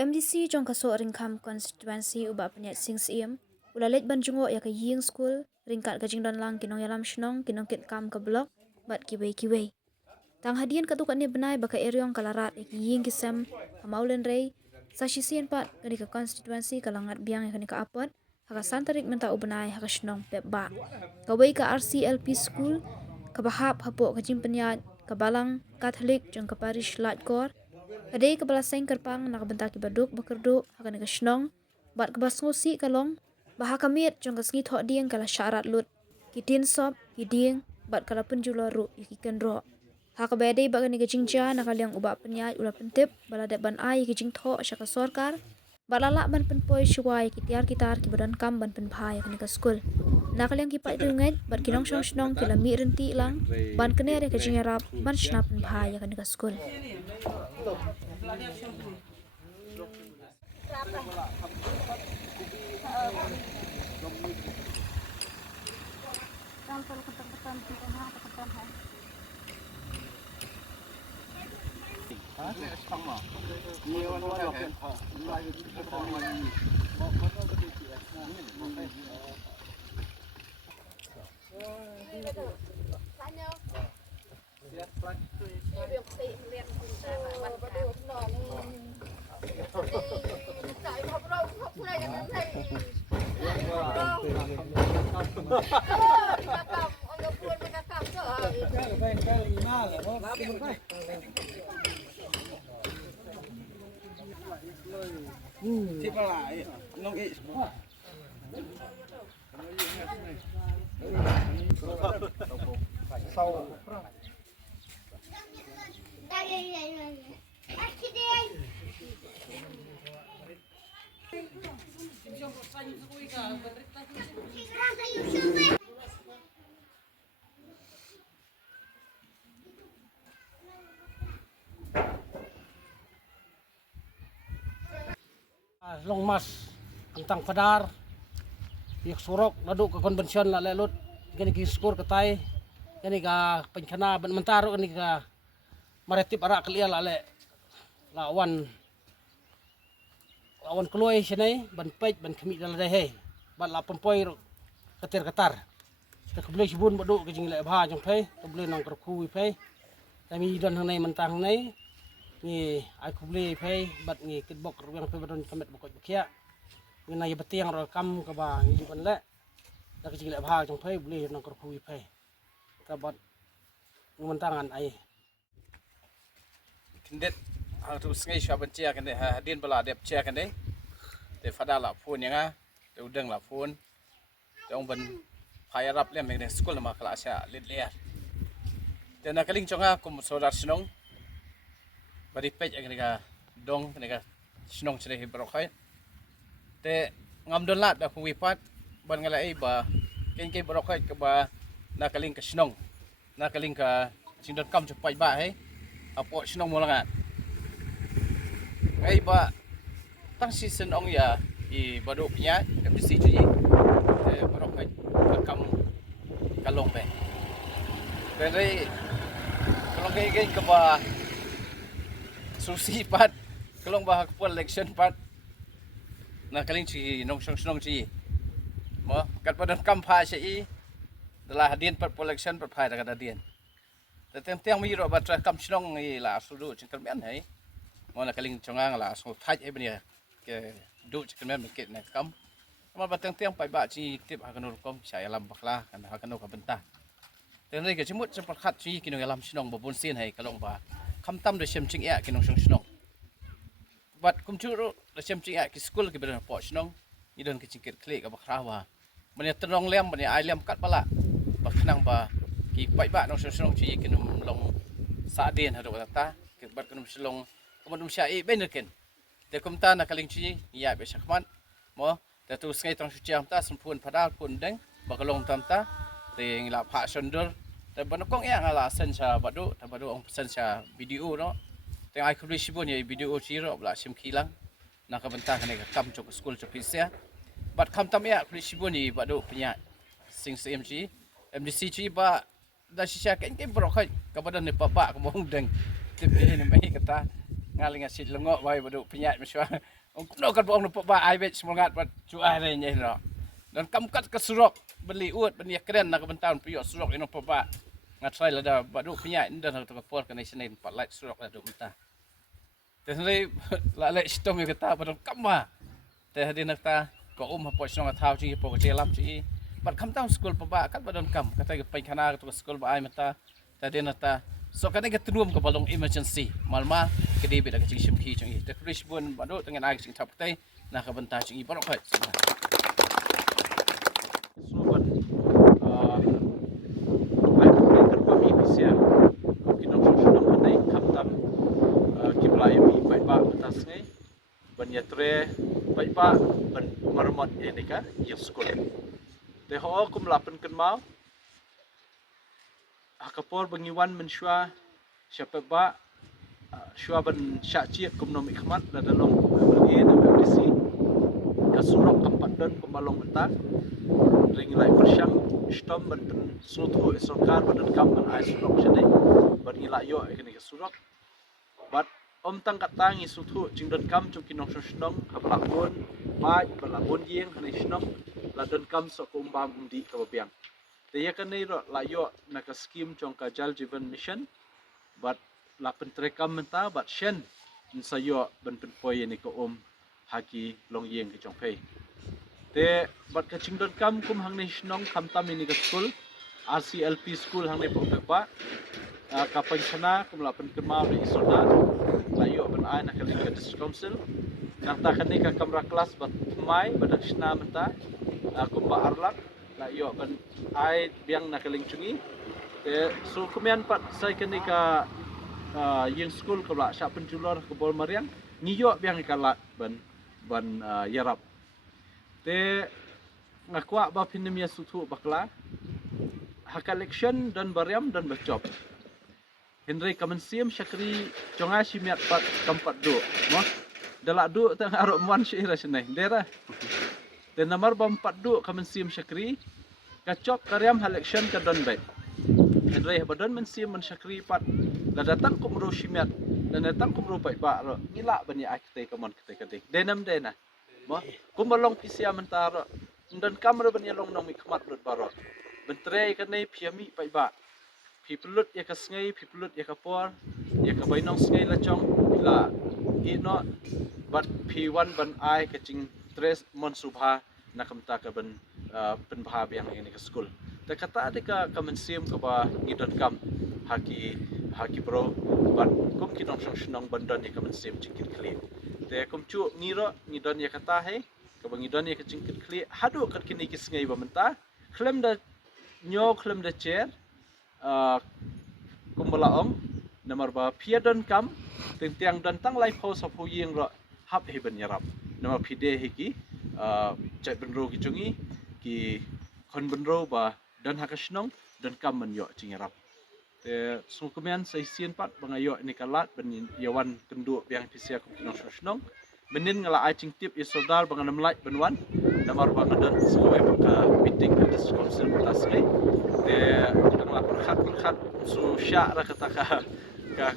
MDC jong kaso ringkam constituency ubah penyat sing siem. Ulalet banjungo ya ke ying school ringkat gajing dan lang kinong yalam shnong kinong kit kam ke blok bat kiwei. Tang hadian katukat ni benai baka eryong kalarat ya ke ying kisem kamaulen rei sasisian pat kani ke constituency kalangat biang ya kani ke apot haka santarik menta ubenai haka shnong beba. Kawai ke RCLP school kabahap hapok gajing penyat kabalang Katolik jong ke parish Latkor. Kadai kepala seng kerpang nak bentak baduk bekerdu akan ke shnong bat kebas ngosi kalong bah kamit jong ke sengit hok dieng kala syarat lut kitin sop kiding bat kala penjulo ru ikikan ro hak bedai bat ni ke jingja nak kaliang ubah penyat ula pentip baladat ban ai ke jing tho syaka sorkar balalak ban penpoi syuai kitar ki badan kam ban penphai kan ke skul nak kaliang kipat dunget bat kinong shnong kila mi renti lang ban kene ke jing rap ban snap penphai kan ke skul. Tipo lá, não é isso. Long mas tentang padar yak surok laduk ke konvension la lelut gani ki skor katai gani ka penkana ban mentaro gani ka maritip arak kelia la le lawan keluai senai ban pej ban kemi dal dai he ban la pempoi ketir ketar ta keble sibun badu ke jing le bha jong phai keble nong kerku phai kami don hang nei mentang nei ni ai kubli phai bat ni kitbok ruang phai badon kamet bokot bukia ni na yebetiang ro kam ka ba ni ban le da ke jing le bha jong phai bli nong kerku phai ta bat mentangan ai Kendet hang tu sengai syaban cia kan deh hadin bala dep cia kan deh te fada la phone yang a te udang la phone te ong ban phai rap lem ne school ma kala sya lit liar te na kaling chonga kum sodar snong bari pej ang ka dong ka snong chre hi brok hai te ngam don lat da khu wipat ban ngala ai ba ken ke brok hai ka ba na kaling ka snong na kaling ka singdon kam chupai ba hai apo snong mo langat ai ba tang season ong ya i badu punya MDC ji te brok hai ka kam kalong be dari kalau kayak ke ba susi pat kelong bah pol election pat na kaling chi nong song chi mo kat padan kampa chi dalah hadin pat pol election pat phai da hadin ta tem mi ro bat kam chnong ni la sudu chingkal men hai mo na kaling chongang la so thai ai bania ke du chingkal men ke na kam ma bat tem pai ba chi tip ha kanur kom chai alam bakla kan ha kanur ka bentah ten ri ke chimut sempat khat chi kinong alam chnong bobun sin hai kalong ba kham tam de sem ching ya kinong shnong bat kum churu de sem ching ya ki school ki beran po shnong ni don ki chingkit klik ka bakrawa mane trong lem mane ai lem kat bala baknang ba ki pai ba nong shnong chi kinum long sa den ha do ta ki bat kinum shlong kumum sha e benerken de kum ta na kaling chi ya be shakman mo te tu sngai tong chu chiam ta sunpun padal pun deng bakalong tam ta te ngila pha sondor te banokong ya ngala sensa badu ta badu ong sensa video no te ai khuli sibon ye video chiro bla sim khilang na ka benta kane ka kam chok school chok pisia bat kham tam ya khuli sibon ni badu punya sing CMG MDC chi ba da shisha ken ken bro khai ka badan ne papa ka mong deng te pe ne mai kata ngaling asit lengok bai baduk penyat meswa no kan boong lupa ba ai bet semangat pat cuai re nyeh ro dan kamkat ke surok beli ut beni keren nak bentan piyok surok ino pa ngatsai lada baduk penyat dan to kapor kan senin pat light surok lada bentan Thế lại lại trong người ta bắt đầu cắm mà thế thì người ta có ôm học xong thao chỉ bộ chơi làm chỉ bắt khăm tao school pa kan bắt đầu cắm cái tay cái khana cái school ba ai mà ta thế thì người ta so cái này cái tuom cái balong emergency malma cái đi bị cái chính sim khi chẳng gì thế Chris buồn bắt đầu dengan ai chính thap tay na cái bentar chẳng gì bắt đầu phải Sobat ai cũng kan kami bisa kinong sunong panay khamtam kiblai mi pai ba atas ngai ban yatre pai ba ban marmot ini ka yang skol te ho kum lapen kan mau hakapor bangiwan mensyua siapa ba syua ban syak ci kum nom ikhmat la dalong bergi na disi kasurok kampat dan pembalong mentah ring lai persyang stom ban sutu esokar ban kam ban ai surok sene ban ilayo ikini kasurok bat om tang katang isu thu jingdon kam chung kinong snong hablakon pai balakon yeng hanai snong la don kam so kumbam di ka biang te ya kan nei ro la yo na ka scheme chong ka jal jivan mission bat la pentre kam menta bat shen in sa yo ban pen poi ni ko haki long yeng ki chong phei te bat ka jingdon kam kum hang nei snong kham tam ni ka school RCLP school hang nei pok ba kapag sana kumlapan kemau di isoda layo ban ai nak kaling ke district council nang ta kani ka kamra kelas bat mai badak sna menta kumba arlak layo ban ai biang nak kaling chungi te so kumian pat sai kani ka yang school kabla sya penjulor ke bol mariang ngiyo biang kalat ban yarap te ngakwa ba pinemia sutu bakla hak election dan bariam dan berjob Henry Kamensiam Syakri Conga Simiat Pat Kampat Do mo dalak do tang arok muan syira senai dera dan nomor 4 do Kamensiam Syakri kacok karyam election ka don baik Henry badon mensiam men Syakri pat la datang kumro Simiat dan datang kumro baik ba ro ngila bani akte kamon kete denam dena mo kumalong pisia mentaro dan kamera bani long nong mikmat lut baro bentre kanai piami baik ba Pipelut ya ka sngai pipelut ya ka por ya ka bainong sngai la chong la ino bat P1 ban ai ka ching tres mon subha na kamta ka ban pen bha biang ini ka school ta kata de ka kamensiam ka ba ngidon kam haki bro bat kum kinong snong bandon ya kamensiam chingkit kli te kum chu ngiro ngidon ya kata he ka ba ngidon ya ka chingkit kli hadu kat kini ki sngai ba menta klem da nyo klem da chair kumbalaong nomor ba piadon kam tiang dan tang lai pho sa phu yeng ro hap heben yarap nomor pide hiki cai benro ki chungi ki kon benro ba dan hakasnong dan kam men yo ching yarap te sukumian sai sien pat bangayo ni kalat ben yawan kendu biang pisia kum kinong snong benin ngala ai ching tip isodar banganam lai benwan nomor ba ngadan sekoe ka meeting di council tasai te perkhat su sya ra kata ka